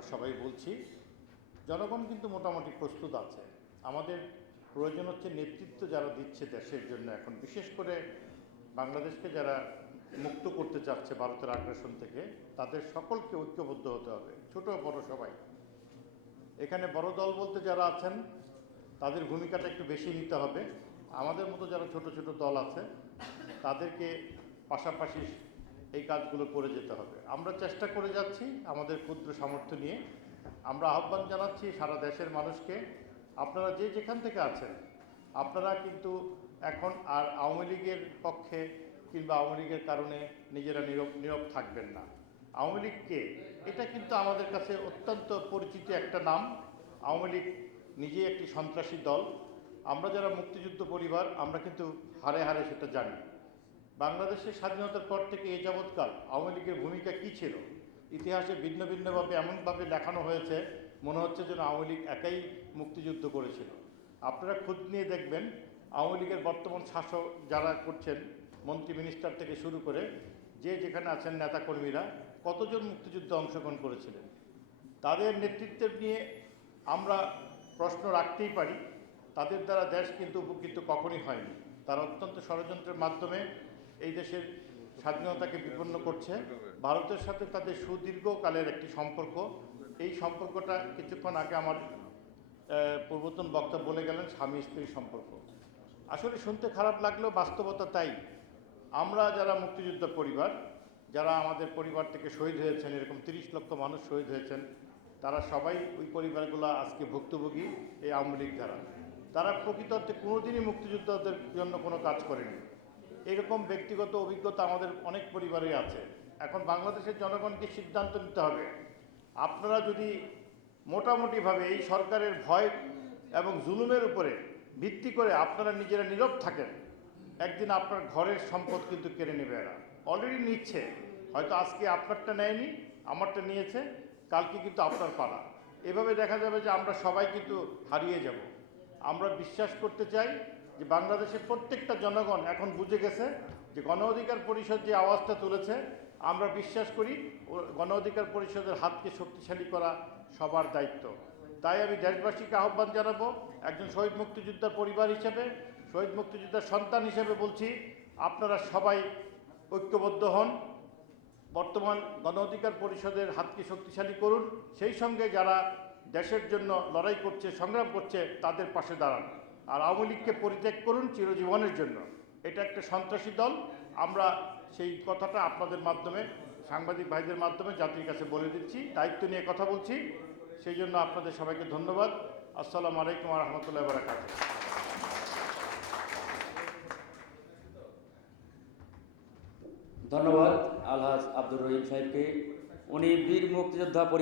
আমরা সবাই বলছি, জনগণ কিন্তু মোটামুটি প্রস্তুত আছে। আমাদের প্রয়োজন হচ্ছে নেতৃত্ব যারা দিচ্ছে দেশের জন্য এখন। বিশেষ করে বাংলাদেশকে যারা মুক্ত করতে চাচ্ছে ভারতের আগ্রাসন থেকে, তাদের সকলকে ঐক্যবদ্ধ হতে হবে, ছোট বড় সবাই। এখানে বড় দল বলতে যারা আছেন, তাদের ভূমিকাটা একটু বেশি নিতে হবে। আমাদের মতো যারা ছোট ছোট দল আছে, তাদেরকে পাশাপাশি এই কাজগুলো করে যেতে হবে। আমরা চেষ্টা করে যাচ্ছি আমাদের ক্ষুদ্র সামর্থ্য নিয়ে। আমরা আহ্বান জানাচ্ছি সারা দেশের মানুষকে, আপনারা যে যেখান থেকে আছেন, আপনারা কিন্তু এখন আর আওয়ামী লীগের পক্ষে কিংবা আওয়ামী লীগের কারণে নিজেরা নীরব নীরব থাকবেন না। আওয়ামী লীগকে এটা কিন্তু আমাদের কাছে অত্যন্ত পরিচিত একটা নাম। আওয়ামী লীগ নিজে একটি সন্ত্রাসী দল। আমরা যারা মুক্তিযুদ্ধ পরিবার, আমরা কিন্তু হারে হারে সেটা জানি। বাংলাদেশের স্বাধীনতার পর থেকে এ যাবৎকাল আওয়ামী লীগের ভূমিকা কী ছিল? ইতিহাসে ভিন্ন ভিন্নভাবে এমনভাবে দেখানো হয়েছে, মনে হচ্ছে যেন আওয়ামী লীগ একাই মুক্তিযুদ্ধ করেছিল। আপনারা খোঁজ নিয়ে দেখবেন, আওয়ামী লীগের বর্তমান শাসক যারা করছেন, মন্ত্রী মিনিস্টার থেকে শুরু করে যে যেখানে আছেন নেতাকর্মীরা, কতজন মুক্তিযুদ্ধে অংশগ্রহণ করেছিলেন? তাদের নেতৃত্বের নিয়ে আমরা প্রশ্ন রাখতেই পারি, তাদের দ্বারা দেশ কিন্তু উপকৃত কখনই হয়নি। তারা অত্যন্ত ষড়যন্ত্রের মাধ্যমে এই দেশের স্বাধীনতাকে বিপন্ন করছে। ভারতের সাথে তাদের সুদীর্ঘকালের একটি সম্পর্ক। এই সম্পর্কটা কিছুক্ষণ আগে আমার পূর্বতন বক্তা বলে গেলেন, স্বামী স্ত্রীর সম্পর্ক। আসলে শুনতে খারাপ লাগলেও বাস্তবতা তাই। আমরা যারা মুক্তিযুদ্ধ পরিবার, যারা আমাদের পরিবার থেকে শহীদ হয়েছেন, এরকম তিরিশ লক্ষ মানুষ শহীদ হয়েছেন, তারা সবাই ওই পরিবারগুলো আজকে ভুক্তভোগী এই আওয়ামী লীগ দ্বারা। তারা প্রকৃত অর্থে কোনোদিনই মুক্তিযোদ্ধাদের জন্য কোনো কাজ করেনি। এরকম ব্যক্তিগত অভিজ্ঞতা আমাদের অনেক পরিবারে আছে। এখন বাংলাদেশের জনগণকে সিদ্ধান্ত নিতে হবে। আপনারা যদি মোটামুটিভাবে এই সরকারের ভয় এবং জুলুমের উপরে ভিত্তি করে আপনারা নিজেরা নীরব থাকেন, একদিন আপনার ঘরের সম্পদ কিন্তু কেড়ে নেবে এরা। অলরেডি নিচ্ছে, হয়তো আজকে আপনারটা নেয়নি, আমারটা নিয়েছে, কালকে কিন্তু আপনার পালা। এভাবে দেখা যাবে যে আমরা সবাই কিন্তু হারিয়ে যাব। আমরা বিশ্বাস করতে চাই যে বাংলাদেশের প্রত্যেকটা জনগণ এখন বুঝে গেছে যে গণ অধিকার পরিষদ যে আওয়াজটা তুলেছে, আমরা বিশ্বাস করি গণ অধিকার পরিষদের হাতকে শক্তিশালী করা সবার দায়িত্ব। তাই আমি দেশবাসীকে আহ্বান জানাব, একজন শহীদ মুক্তিযোদ্ধার পরিবার হিসেবে, শহীদ মুক্তিযোদ্ধার সন্তান হিসেবে বলছি, আপনারা সবাই ঐক্যবদ্ধ হন, বর্তমান গণ অধিকার পরিষদের হাতকে শক্তিশালী করুন, সেই সঙ্গে যারা দেশের জন্য লড়াই করছে, সংগ্রাম করছে, তাদের পাশে দাঁড়ান। আর আওয়ামী লীগকে পরিত্যাগ করুন চিরজীবনের জন্য। এটা একটা সন্ত্রাসী দল। আমরা সেই কথাটা আপনাদের মাধ্যমে, সাংবাদিক ভাইদের মাধ্যমে জাতির কাছে বলে দিচ্ছি, দায়িত্ব নিয়ে কথা বলছি। সেই জন্য আপনাদের সবাইকে ধন্যবাদ। আসসালামু আলাইকুম রহমতুল্লাহ বারাকাতুহ। ধন্যবাদ আলহাজ আব্দুর রহিম সাহেবকে। উনি বীর মুক্তিযোদ্ধা পরি